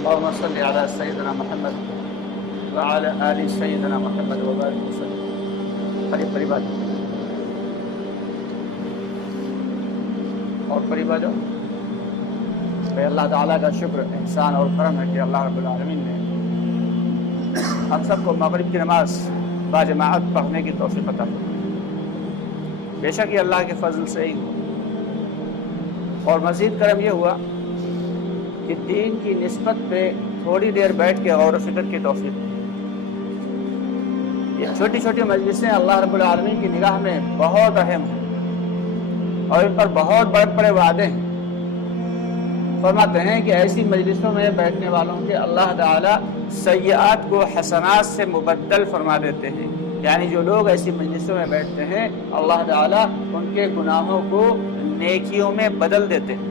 اللهم صل على سيدنا محمد وعلى آل سيدنا محمد وبارك وسلم. قریب قریب آ جاؤ اور قریب آ جاؤ. بھائی اللہ تعالیٰ کا شکر احسان اور کرم ہے کہ اللہ رب العالمین نے ہم سب کو مغرب کی نماز باجماعت پڑھنے کی توفیق عطا کی. بے شک یہ اللہ کے فضل سے ہی ہوا. اور مزید کرم یہ ہوا کہ دین کی نسبت پہ تھوڑی دیر بیٹھ کے غور و فکر کی توفیق. یہ چھوٹی چھوٹی مجلسیں اللہ رب العالمین کی نگاہ میں بہت اہم ہیں اور ان پر بہت بڑے بڑے وعدے ہیں. فرماتے ہیں کہ ایسی مجلسوں میں بیٹھنے والوں کے اللہ تعالیٰ سیئات کو حسنات سے مبدل فرما دیتے ہیں. یعنی جو لوگ ایسی مجلسوں میں بیٹھتے ہیں اللہ تعالیٰ ان کے گناہوں کو نیکیوں میں بدل دیتے ہیں.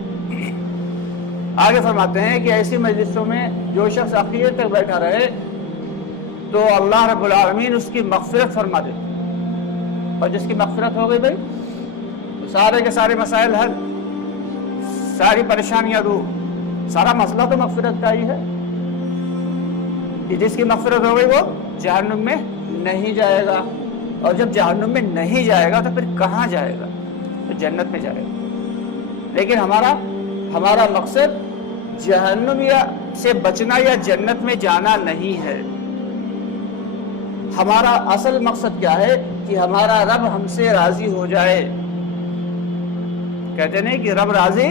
آگے فرماتے ہیں کہ ایسی مجلسوں میں جو شخص آخر تک بیٹھا رہے تو اللہ رب العالمین اس کی مغفرت فرما دیتے ہیں. اور جس کی مغفرت ہو گئی بھائی تو سارے کے سارے مسائل حل, ساری پریشانیاں دور. سارا مسئلہ تو مغفرت کا ہی ہے کہ جس کی مغفرت ہو گئی وہ جہنم میں نہیں جائے گا. اور جب جہنم میں نہیں جائے گا تو پھر کہاں جائے گا؟ تو جنت میں جائے گا. لیکن ہمارا مقصد جہنم سے بچنا یا جنت میں جانا نہیں ہے. ہمارا اصل مقصد کیا ہے کہ ہمارا رب ہم سے راضی ہو جائے. کہتے نہیں کہ رب راضی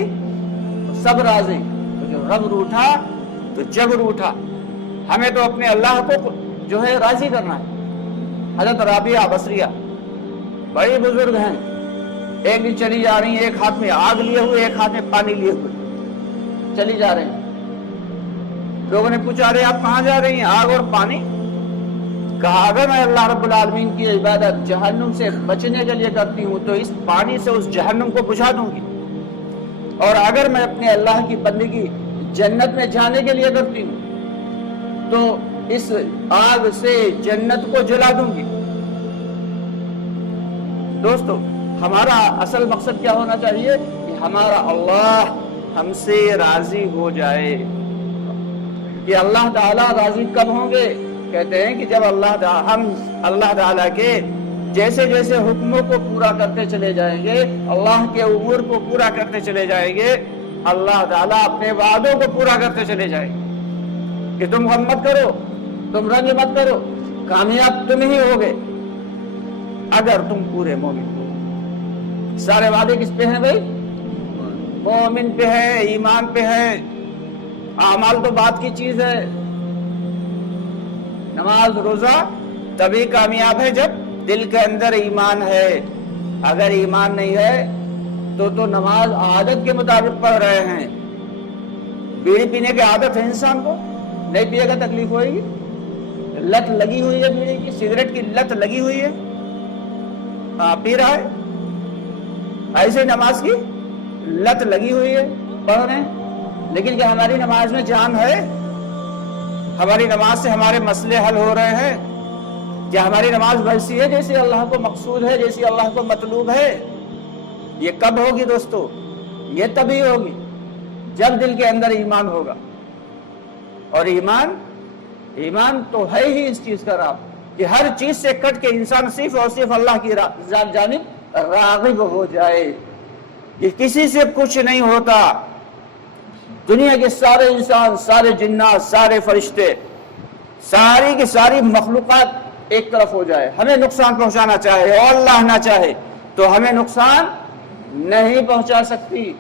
تو سب راضی. تو جو رب روٹھا تو جگ روٹھا. ہمیں تو اپنے اللہ کو جو ہے راضی کرنا ہے. حضرت رابعہ بصریہ بڑی بزرگ ہیں. ایک دن چلی جا رہی ہیں, ایک ہاتھ میں آگ لیے ہوئے ایک ہاتھ میں پانی لیے ہوئے چلی جا رہی ہیں. لوگوں نے پوچھا رہے آپ کہاں جا رہی ہیں؟ آگ اور پانی. کہا اگر میں اللہ رب العالمین کی عبادت جہنم سے بچنے کے لیے کرتی ہوں تو اس پانی سے اس جہنم کو بجھا دوں گی, اور اگر میں اپنے اللہ کی بندگی جنت میں جانے کے لیے کرتی ہوں تو اس آگ سے جنت کو جلا دوں گی. دوستو ہمارا اصل مقصد کیا ہونا چاہیے کہ ہمارا اللہ ہم سے راضی ہو جائے. کہ اللہ تعالیٰ راضی کب ہوں گے؟ کہتے ہیں کہ جب ہم اللہ تعالیٰ کے جیسے جیسے حکموں کو پورا کرتے چلے جائیں گے, اللہ کے امور کو پورا کرتے چلے جائیں گے, اللہ تعالیٰ اپنے وعدوں کو پورا کرتے چلے جائیں گے. کہ تم غم مت کرو, تم رنج مت کرو, کامیاب تم ہی ہوگے اگر تم پورے مومن ہو. سارے وعدے کس پہ ہیں بھائی؟ مومن پہ ہے, ایمان پہ ہے. اعمال تو بات کی چیز ہے. نماز روزہ تبھی کامیاب ہے جب دل کے اندر ایمان ہے. اگر ایمان نہیں ہے تو نماز عادت کے مطابق پڑھ رہے ہیں. بیڑی پینے کی عادت ہے انسان کو, نہیں پیے گا تکلیف ہوئے گی. لت لگی ہوئی ہے بیڑی کی, سگریٹ کی لت لگی ہوئی ہے, پی رہا ہے. ایسے نماز کی لت لگی ہوئی ہے, پڑھ رہے ہیں. لیکن کیا ہماری نماز میں جان ہے؟ ہماری نماز سے ہمارے مسئلے حل ہو رہے ہیں؟ کیا ہماری نماز ویسی ہے جیسی اللہ کو مقصود ہے, جیسی اللہ کو مطلوب ہے؟ یہ کب ہوگی دوستو؟ یہ تبھی ہوگی جب دل کے اندر ایمان ہوگا. اور ایمان تو ہے ہی اس چیز کا راہ کہ ہر چیز سے کٹ کے انسان صرف اور صرف اللہ کی جانب راغب ہو جائے. یہ کسی سے کچھ نہیں ہوتا. دنیا کے سارے انسان, سارے جنات, سارے فرشتے, ساری کی ساری مخلوقات ایک طرف ہو جائے, ہمیں نقصان پہنچانا چاہے اور اللہ نہ چاہے تو ہمیں نقصان نہیں پہنچا سکتی.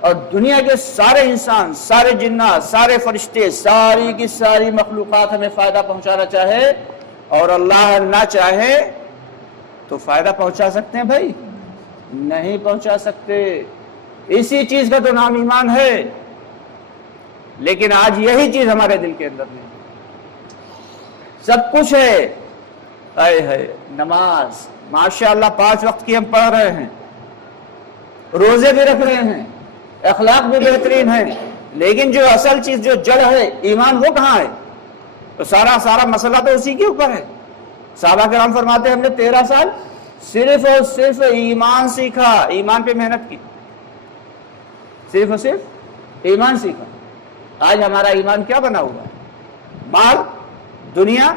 اور دنیا کے سارے انسان, سارے جنات, سارے فرشتے, ساری کی ساری مخلوقات ہمیں فائدہ پہنچانا چاہے اور اللہ نہ چاہے تو فائدہ پہنچا سکتے ہیں بھائی؟ نہیں پہنچا سکتے. اسی چیز کا تو نام ایمان ہے. لیکن آج یہی چیز ہمارے دل کے اندر نہیں. سب کچھ ہے, نماز ماشاءاللہ 5 وقت کی ہم پڑھ رہے ہیں, روزے بھی رکھ رہے ہیں, اخلاق بھی بہترین ہے, لیکن جو اصل چیز جو جڑ ہے ایمان وہ کہاں ہے؟ تو سارا مسئلہ تو اسی کے اوپر ہے. صحابہ کرام فرماتے ہیں ہم نے 13 سال صرف اور صرف ایمان سیکھا, ایمان پہ محنت کی, صرف اور صرف ایمان سیکھا. آج ہمارا ایمان کیا بنا ہوا؟ مال، دنیا،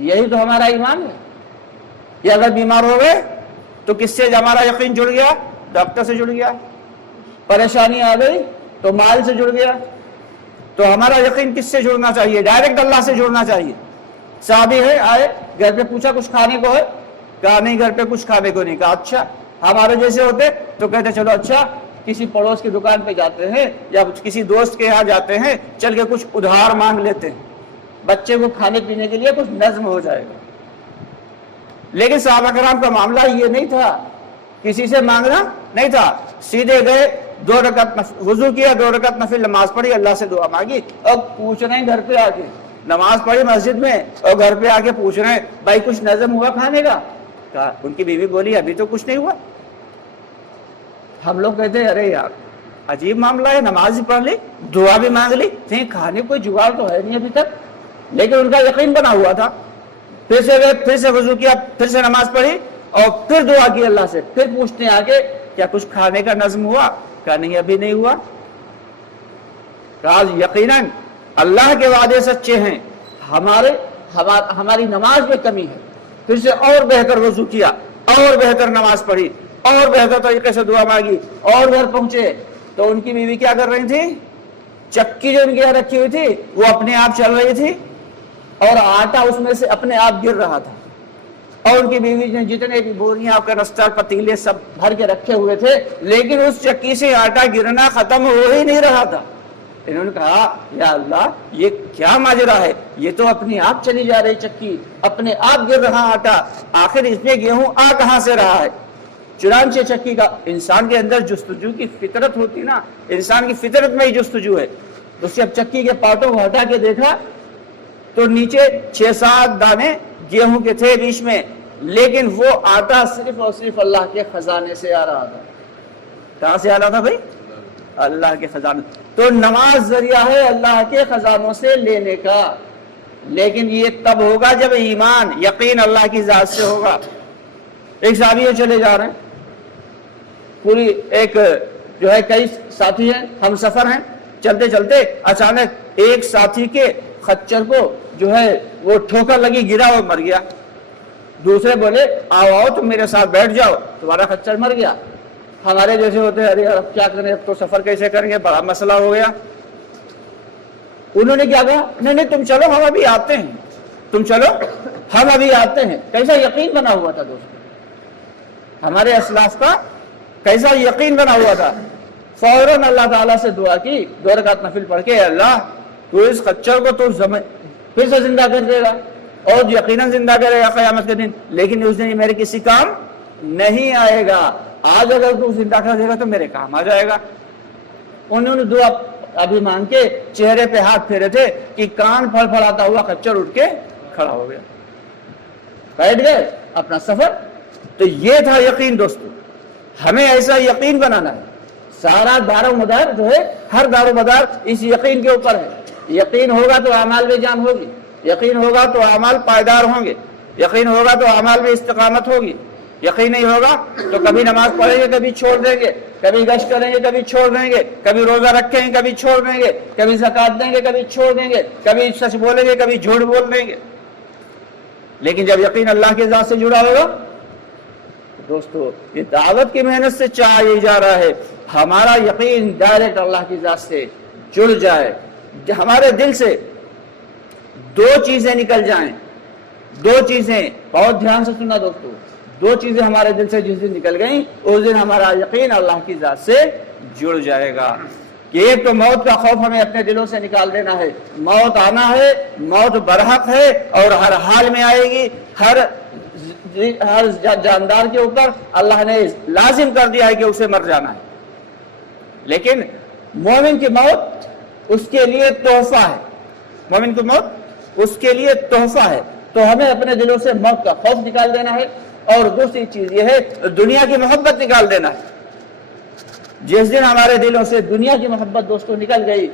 یہی تو ہمارا ایمان ہے۔ یہ اگر بیمار ہو گئے تو کس سے ہمارا یقین جڑ گیا؟ ڈاکٹر سے جڑ گیا۔ پریشانی آ گئی تو مال سے جڑ گیا۔ تو ہمارا یقین کس سے جڑنا چاہیے؟ ڈائریکٹ اللہ سے جڑنا چاہیے۔ صحابی ہے، آئے گھر پہ پوچھا کچھ کھانے کو ہے؟ کہا نہیں گھر پہ کچھ کھانے کو نہیں۔ کہا اچھا، ہمارے جیسے ہوتے تو کہتے چلو اچھا کسی پڑوس کی دکان پہ جاتے ہیں یا کسی دوست کے یہاں جاتے ہیں، چل کے کچھ ادھار مانگ لیتے ہیں، بچے کو کھانے پینے کے لیے کچھ نظم ہو جائے گا۔ لیکن صحابہ کرام کا معاملہ یہ نہیں تھا، کسی سے مانگنا نہیں تھا، سیدھے گئے 2 رکعت وضو کیا، 2 رکعت نفل نماز پڑھی، اللہ سے دعا مانگی، اور پوچھ رہے ہیں گھر پہ آ کے، نماز پڑھی مسجد میں اور گھر پہ آ کے پوچھ رہے ہیں بھائی کچھ نظم ہوا کھانے کا؟ کہا، ان کی بیوی بولی ابھی تو کچھ نہیں ہوا۔ ہم لوگ کہتے ہیں ارے یار عجیب معاملہ ہے، نماز بھی پڑھ لی، دعا بھی مانگ لی، نہیں کھانے کوئی جگاڑ تو ہے نہیں ابھی تک۔ لیکن ان کا یقین بنا ہوا تھا۔ پھر سے گئے، پھر سے وضو کیا، پھر سے نماز پڑھی اور پھر دعا کی اللہ سے، پھر پوچھتے ہیں آگے کیا کچھ کھانے کا نظم ہوا؟ کہا نہیں ابھی نہیں ہوا۔ کہا یقیناً اللہ کے وعدے سچے ہیں، ہماری نماز میں کمی ہے۔ پھر سے اور بہتر وضو کیا، اور بہتر نماز پڑھی، اور بہتر طریقے سے دعا مانگی، اور گھر پہنچے تو ان کی بیوی کیا کر رہی تھی؟ چکی جو ان کے یہاں رکھی ہوئی تھی وہ اپنے آپ چل رہی تھی اور آٹا اس میں سے اپنے آپ گر رہا تھا، اور ان کی بیوی نے جتنے بھی بوریاں کنستر پتیلے سب بھر کے رکھے ہوئے تھے، لیکن اس چکی سے آٹا گرنا ختم ہو ہی نہیں رہا تھا۔ انہوں نے کہا یا اللہ یہ کیا ماجرا ہے، یہ تو اپنے آپ چلی جا رہی چکی، اپنے آپ گر رہا آٹا، آخر اس میں گیہوں آ کہاں سے رہا ہے؟ چنانچہ چکی کا انسان کے اندر جستجو کی فطرت ہوتی نا، انسان کی فطرت میں ہی جستجو ہے۔ اس نے اب چکی کے پارٹوں کو ہٹا کے دیکھا تو نیچے 6-7 دانے گیہوں کے تھے بیچ میں، لیکن وہ آٹا صرف اور صرف اللہ کے خزانے سے آ رہا تھا۔ کہاں سے آ رہا تھا بھائی؟ اللہ کے خزانے۔ تو نماز ذریعہ ہے اللہ کے خزانوں سے لینے کا، لیکن یہ تب ہوگا جب ایمان یقین اللہ کی ذات سے ہوگا۔ ایک صحابی چلے جا رہے ہیں، پوری ایک جو ہے کئی ساتھی ہیں، ہم سفر ہیں، چلتے چلتے اچانک ایک ساتھی کے خچر کو جو ہے وہ ٹھوکر لگی، گرا اور مر گیا۔ دوسرے بولے آؤ تم میرے ساتھ بیٹھ جاؤ، تمہارا خچر مر گیا۔ ہمارے جیسے ہوتے ہیں ارے اب کیا کریں، اب تو سفر کیسے کریں گے، بڑا مسئلہ ہو گیا۔ انہوں نے کیا کہا، نہیں تم چلو ہم ابھی آتے ہیں، تم چلو ہم ابھی آتے ہیں۔ کیسا یقین بنا ہوا تھا دوستو، ہمارے اسلاف کا کیسا یقین بنا ہوا تھا۔ فوراً اللہ تعالیٰ سے دعا کی، 2 رکعت نفل پڑھ کے، اللہ تو اس خچر کو تو پھر سے زندہ کر دے گا اور یقیناً زندہ کرے گا قیامت کے دن، لیکن اس دن میرے کسی کام نہیں آئے گا۔ آج اگر تو زندہ کر دے گا تو میرے کام آ جائے گا۔ انہوں نے دعا ابھی مانگ کے چہرے پہ ہاتھ پھیرے تھے کہ کان پھڑ پھڑاتا ہوا خچر اٹھ کے کھڑا ہو گیا، بیٹھ گئے اپنا سفر۔ تو یہ تھا یقین دوستو، ہمیں ایسا یقین بنانا ہے۔ سارا دار و مدار جو ہے، ہر دار و مدار اس یقین کے اوپر ہے۔ یقین ہوگا تو اعمال میں جان ہوگی، یقین ہوگا تو اعمال پائیدار ہوں گے، یقین ہوگا تو اعمال میں استقامت ہوگی۔ یقین نہیں ہوگا تو کبھی نماز پڑھیں گے کبھی چھوڑ دیں گے، کبھی گشت کریں گے کبھی چھوڑ دیں گے، کبھی روزہ رکھیں گے کبھی چھوڑ دیں گے، کبھی زکات دیں گے کبھی چھوڑ دیں گے، کبھی سچ بولیں گے کبھی جھوٹ بول دیں گے۔ لیکن جب یقین اللہ کے ذات سے جڑا ہوگا دوستو، یہ دعوت کی محنت سے چاہیے جا رہا ہے، ہمارا یقین ڈائریکٹ اللہ کی ذات سے جڑ جائے، ہمارے دل سے 2 چیزیں نکل جائیں، 2 چیزیں، بہت دھیان سے سننا دوستو، 2 چیزیں ہمارے دل سے جس دن نکل گئیں اس دن ہمارا یقین اللہ کی ذات سے جڑ جائے گا۔ کہ ایک تو موت کا خوف ہمیں اپنے دلوں سے نکال دینا ہے، موت آنا ہے، موت برحق ہے اور ہر حال میں آئے گی، ہر جاندار کے اوپر اللہ نے لازم کر دیا ہے کہ اسے مر جانا ہے۔ لیکن مومن کی موت اس کے لیے تحفہ ہے، مومن کی موت اس کے لیے تحفہ ہے۔ تو ہمیں اپنے دلوں سے موت کا خوف نکال دینا ہے، اور دوسری چیز یہ ہے دنیا کی محبت نکال دینا ہے۔ جس دن ہمارے دلوں سے دنیا کی محبت دوستوں نکل گئی،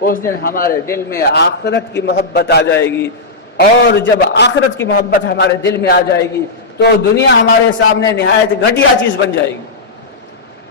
اس دن ہمارے دل میں آخرت کی محبت آ جائے گی، اور جب آخرت کی محبت ہمارے دل میں آ جائے گی تو دنیا ہمارے سامنے نہایت گھٹیا چیز بن جائے گی۔